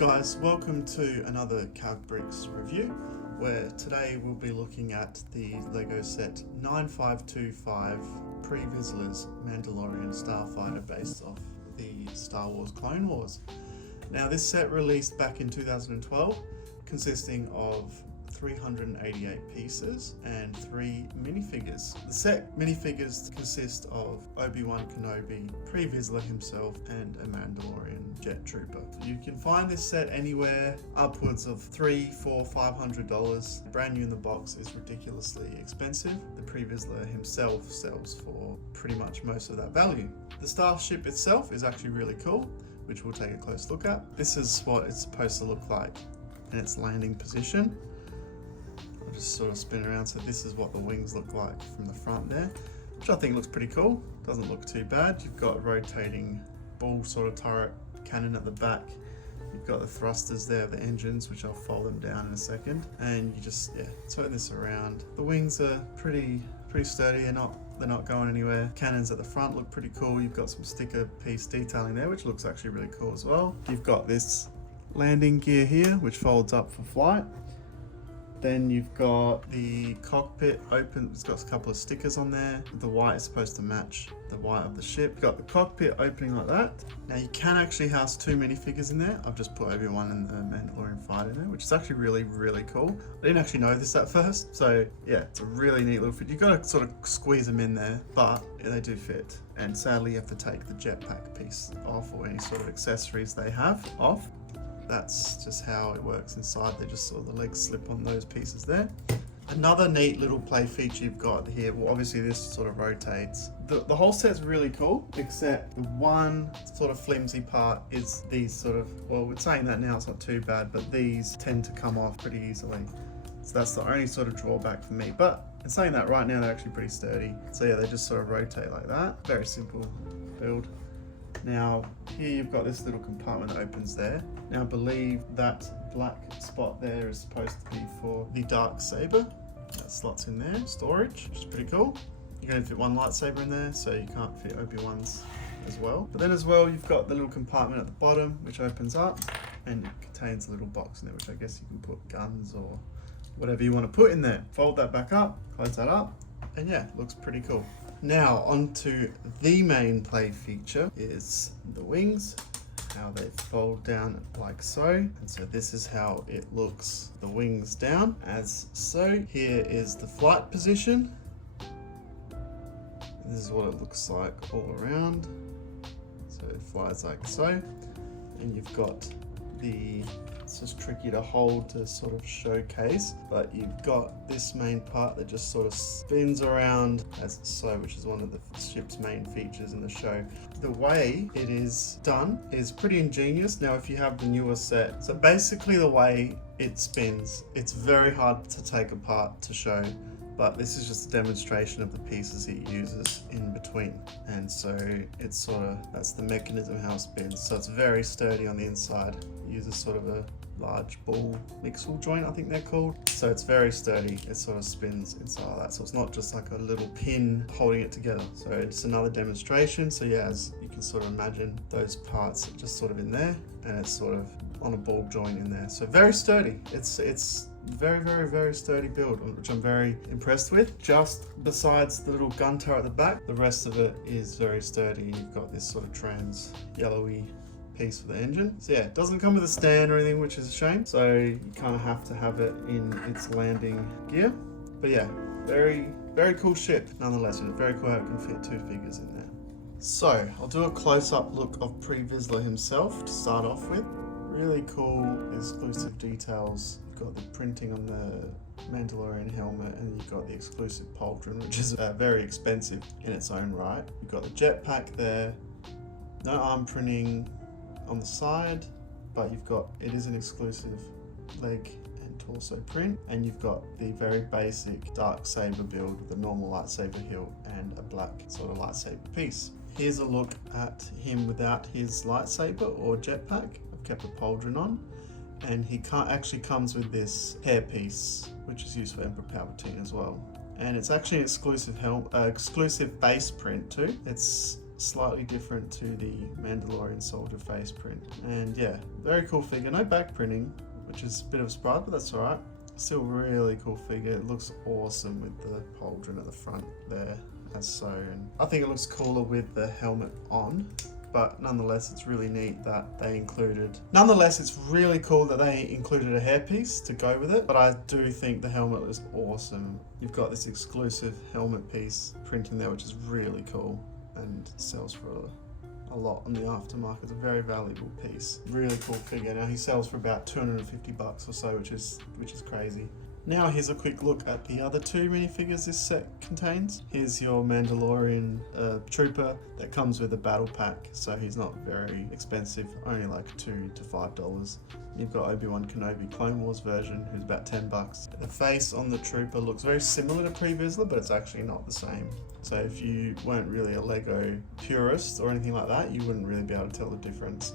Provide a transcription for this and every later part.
guys, welcome to another Calc Bricks review, where today we'll be looking at the Lego set 9525 Pre Vizslas Mandaloeian Starfighter based off the Star Wars Clone Wars. Now this set released back in 2012, consisting of 388 pieces and 3 minifigures. The set minifigures consist of Obi-Wan Kenobi, Pre Vizsla himself, and a Mandalorian jet trooper. You can find this set anywhere upwards of $300, $400, $500. Brand new in the box is ridiculously expensive. The Pre Vizsla himself sells for pretty much most of that value. The starship itself is actually really cool, which we'll take a close look at. This is what it's supposed to look like in its landing position. I'll just sort of spin around, so this is what the wings look like from the front there, which I think looks pretty cool. Doesn't look too bad. You've got a rotating ball sort of turret cannon at the back. You've got the thrusters there, the engines, which I'll fold them down in a second, and you just turn this around. The wings are pretty sturdy. They're not going anywhere. Cannons at the front look pretty cool. You've got some sticker piece detailing there, which looks actually really cool as well. You've got this landing gear here, which folds up for flight. Then you've got the cockpit open. It's got a couple of stickers on there. The white is supposed to match the white of the ship. You've got the cockpit opening like that. Now you can actually house 2 minifigures in there. I've just put Obi-Wan and the Mandalorian fighter in there, which is actually really cool. I didn't actually know this at first, so yeah, it's a really neat little fit. You've got to sort of squeeze them in there, but they do fit. And sadly, you have to take the jetpack piece off, or any sort of accessories they have off. That's just how it works inside. They just sort of, the legs slip on those pieces there. Another neat little play feature you've got here, well obviously this sort of rotates. The whole set's really cool, except the one sort of flimsy part is these sort of, well we're saying that now, it's not too bad, but these tend to come off pretty easily. So that's the only sort of drawback for me. But in saying that, right now they're actually pretty sturdy. So yeah, they just sort of rotate like that. Very simple build. Now here you've got this little compartment that opens there. Now I believe that black spot there is supposed to be for the dark saber. That slots in there, storage, which is pretty cool. You're going to fit one lightsaber in there, so you can't fit Obi-Wan's as well. But then as well, you've got the little compartment at the bottom, which opens up and it contains a little box in there, which I guess you can put guns or whatever you want to put in there. Fold that back up, close that up, and yeah, looks pretty cool. Now onto the main play feature is the wings, how they fold down like so. And so this is how it looks, the wings down as so. Here is the flight position. This is what it looks like all around. So it flies like so. And you've got it's just tricky to hold to sort of showcase, but you've got this main part that just sort of spins around as so, which is one of the ship's main features in the show. The way it is done is pretty ingenious. Now if you have the newer set, so basically the way it spins, it's very hard to take apart to show, but this is just a demonstration of the pieces it uses in between. And so it's sort of, that's the mechanism how it spins. So it's very sturdy on the inside. It uses sort of a large ball mixel joint, I think they're called. So it's very sturdy. It sort of spins inside that. So it's not just like a little pin holding it together. So it's another demonstration. So yeah, as you can sort of imagine, those parts are just sort of in there, and it's sort of on a ball joint in there. So very sturdy. It's very sturdy build, which I'm very impressed with. Just besides the little gun turret at the back, the rest of it is very sturdy. You've got this sort of trans yellowy piece for the engine. So yeah, it doesn't come with a stand or anything, which is a shame. So you kind of have to have it in its landing gear. But yeah, very cool ship nonetheless. It's very cool how it can fit 2 figures in there. So I'll do a close-up look of Pre Vizsla himself to start off with. Really cool exclusive details. You've got the printing on the Mandalorian helmet, and you've got the exclusive pauldron, which is very expensive in its own right. You've got the jetpack there, no arm printing on the side, but it is an exclusive leg and torso print, and you've got the very basic dark saber build with a normal lightsaber hilt and a black sort of lightsaber piece. Here's a look at him without his lightsaber or jetpack. I've kept a pauldron on, and he actually comes with this hairpiece, which is used for Emperor Palpatine as well. And it's actually an exclusive exclusive base print too. It's slightly different to the Mandalorian soldier face print. And yeah, very cool figure. No back printing, which is a bit of a surprise, but that's alright. Still really cool figure. It looks awesome with the pauldron at the front there as so. And I think it looks cooler with the helmet on. But nonetheless, it's really neat that they included... Nonetheless, it's really cool that they included a hairpiece to go with it. But I do think the helmet is awesome. You've got this exclusive helmet piece print in there, which is really cool and sells for a lot on the aftermarket. It's a very valuable piece. Really cool figure. Now he sells for about $250 or so, which is crazy. Now here's a quick look at the other two minifigures this set contains. Here's your Mandalorian trooper that comes with a battle pack, so he's not very expensive, only like $2 to $5. You've got Obi-Wan Kenobi Clone Wars version, who's about $10. The face on the trooper looks very similar to Pre Vizsla, but it's actually not the same. So if you weren't really a Lego purist or anything like that, you wouldn't really be able to tell the difference.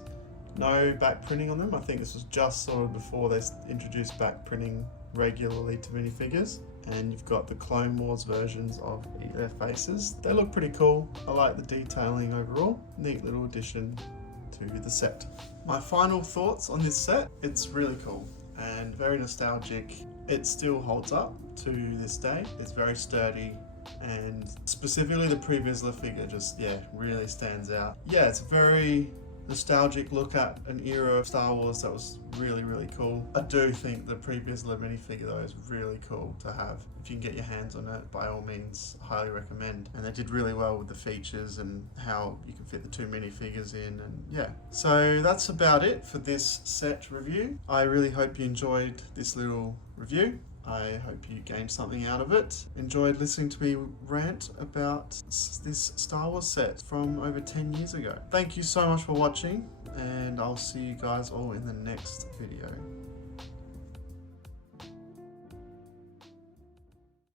No back printing on them. I think this was just sort of before they introduced back printing regularly to minifigures. And you've got the Clone Wars versions of their faces. They look pretty cool. I like the detailing overall. Neat little addition to the set. My final thoughts on this set: it's really cool and very nostalgic. It still holds up to this day. It's very sturdy, and specifically the Pre Vizsla figure just, really stands out. Yeah, it's a very nostalgic look at an era of Star Wars that was really, really cool. I do think the Pre Vizsla minifigure though is really cool to have. If you can get your hands on it, by all means, highly recommend. And they did really well with the features and how you can fit the two minifigures in, and yeah. So that's about it for this set review. I really hope you enjoyed this little review. I hope you gained something out of it. Enjoyed listening to me rant about this Star Wars set from over 10 years ago. Thank you so much for watching, and I'll see you guys all in the next video.